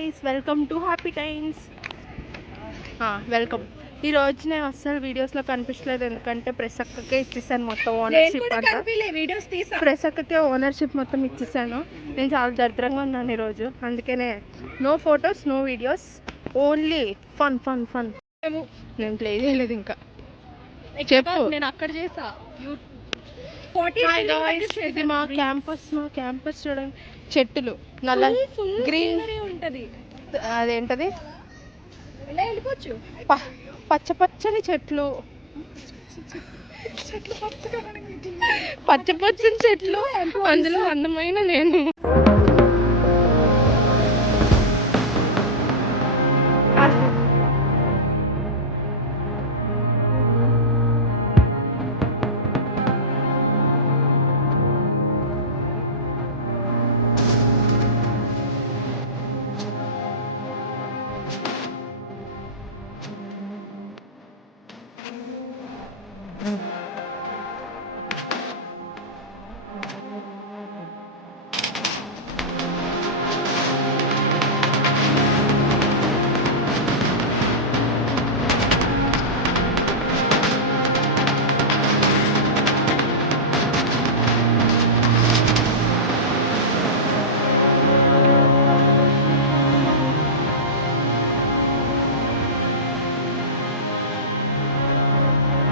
Guys, welcome to happy times. Welcome. ఈరోజు నేను అస్సలు వీడియోస్లో కనిపించలేదు, ఎందుకంటే ప్రెసక్కకే ఇచ్చేసాను మొత్తం ఓనర్షిప్ అంతా. ప్రెసక్కకే ఓనర్షిప్ మొత్తం ఇచ్చేసాను. నేను చాలా దరిద్రంగా ఉన్నాను ఈరోజు, అందుకనే no photos, no videos, only fun fun fun. నేను ప్లే చేయలేదు ఇంకా. చెప్పు. నేను అక్కడ చేసా. ఇది మా క్యాంపస్ చూడండి, చెట్టులు నల్ల గ్రీన్ ఉంటది, అదేంటది పచ్చ పచ్చని చెట్లు, పచ్చ పచ్చని చెట్లు, అందులో అందమైన నేను.